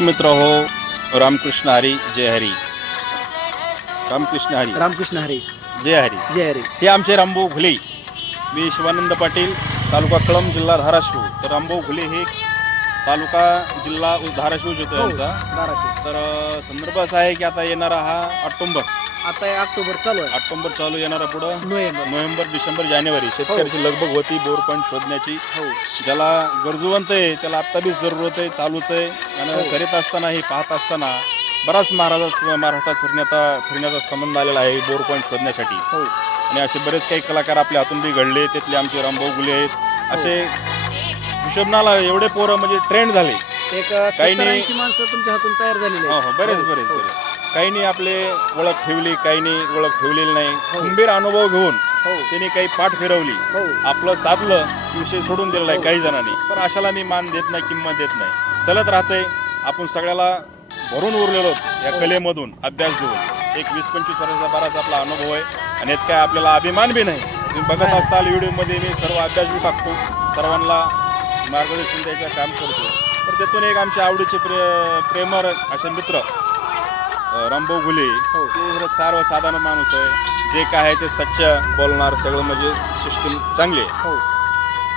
नमस्कार मित्र हो. रामकृष्ण हरी जय हरी. रामकृष्ण हरी रामकृष्ण हरी जय हरी. जय हरी. हे आमचे रामभाऊ घुले. मी शिवानंद पाटील, तालुका कळंब, जिल्हा धाराशिव. तर रामभाऊ घुले हे तालुका जिल्हा धाराशिव येतो यांचा. धाराशिव. तर संदर्भ असा आहे की आता येणारा हा ऑक्टोबर ऑक्टोबर चालू आहे. ऑक्टोबर चालू येणारा पुढं नोव्हेंबर डिसेंबर जानेवारी शेतकऱ्याची लगबग होती बोर पॉईंट शोधण्याची. ज्याला गरजूवंत आहे त्याला आत्ता बी जरूरत आहे, चालूच आहे. आणि करीत असताना हे पाहत असताना बराच महाराष्ट्रात फिरण्याचा संबंध आलेला आहे बोर पॉईंट शोधण्यासाठी. आणि असे बरेच काही कलाकार आपल्या हातून बी घडले. त्यातले आमचे रामभाऊ घुले आहेत. असे हिशोबनाला एवढे पोरं म्हणजे ट्रेंड झाले. काही माणसं तुमच्या हातून तयार झालेली आहेत. हो बरेच काहींनी आपले ओळख ठेवली, काहींनी ओळख ठेवलेली नाही. खंबीर अनुभव घेऊन त्यांनी काही पाठ फिरवली, आपलं साधलं, विषय सोडून दिलेला आहे काही जणांनी. पण अशाला मी मान देत नाही, किंमत देत नाही. चलत राहतंय. आपण सगळ्याला भरून उरलेलो या कलेमधून अभ्यास घेऊन. एक 20-25 वर्षाचा बराच आपला अनुभव आहे आणि यात काय आपल्याला अभिमान बी नाही. तुम्ही बघत असताल व्हिडिओमध्ये मी सर्व अभ्यास बी टाकतो, सर्वांना मार्गदर्शन द्यायचं काम करतो. तर त्यातून एक आमच्या आवडीचे प्रेमळ असे मित्र रामभाऊ घुले. ते सर्वसाधारण माणूस आहे. जे काय आहे ते सच्च बोलणार, सगळं म्हणजे सिस्टम चांगली आहे.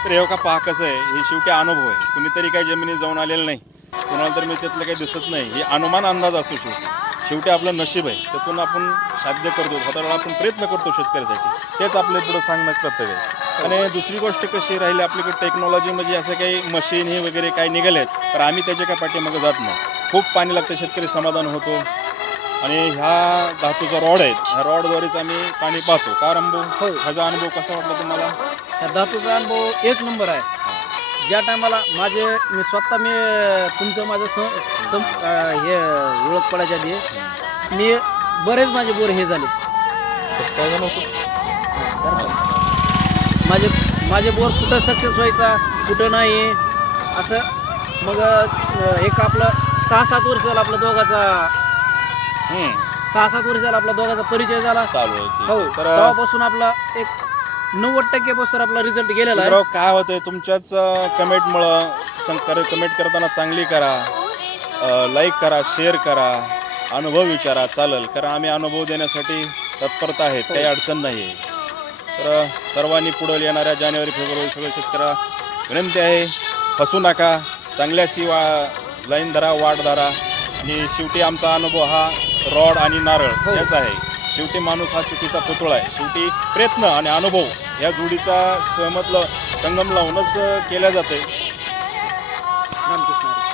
तर हे का पहा कसं आहे, हे शेवटी अनुभव आहे. कुणीतरी काही जमिनी जाऊन आलेलं नाही, कुणाला तर मी त्यातलं काही दिसत नाही. हे अनुमान अंदाज असतो. शेवटी आपलं नशीब आहे, त्यातून आपण साध्य करतो. स्वतःला आपण प्रयत्न करतो शेतकऱ्यासाठी. तेच आपले पुढं सांगणं कर्तव्य आहे. आणि दुसरी गोष्ट कशी राहिली, आपल्याकडे टेक्नॉलॉजी म्हणजे असं काही मशीन हे वगैरे काही निघालेत तर आम्ही त्याच्या काय पाठीमागे जात नाही. खूप पाणी लागतं, शेतकरी समाधान होतो. आणि ह्या धातूचा रॉड आहेत, ह्या रॉडद्वारेच आम्ही पाणी पाहतो. का रामभाऊ, ह्याचा अनुभव कसा वाटला तुम्हाला? ह्या धातूचा अनुभव एक नंबर आहे. ज्या टायमाला मी स्वतः तुमचं माझं हे ओळख पडायच्या आधी मी बरेच माझे बोर हे झाले. कसं काय झालं होतं? माझे बोर कुठं सक्सेस व्हायचा, कुठं नाही असं. मग एक आपलं 6-7 वर्ष झालं आपला दोघाचा 6-7 वर्ष झाला आपला दोघाचा परिचय झाला. तर तेव्हापासून आपला एक 90% आपला रिझल्ट गेलेला आहे. काय होतंय, तुमच्याच कमेंटमुळं कमेंट करताना चांगली करा, लाईक करा, शेअर करा, अनुभव विचारा, चालेल. कारण आम्ही अनुभव देण्यासाठी तत्परता आहेत, काही अडचण नाही आहे. तर सर्वांनी पुढे येणाऱ्या जानेवारी फेब्रुवारी सगळं शेतकऱ्याला विनंती आहे, फसू नका, चांगल्याशी लाईन धरा, वाट धरा. आणि शेवटी आमचा अनुभव हा रॉड आणि नारळ याच आहे. शेवटी माणूस हा चुकीचा पुतळा आहे. शेवटी प्रयत्न आणि अनुभव या जोडीचा संगम लावूनच केल्या जाते. रामकृष्ण हरी.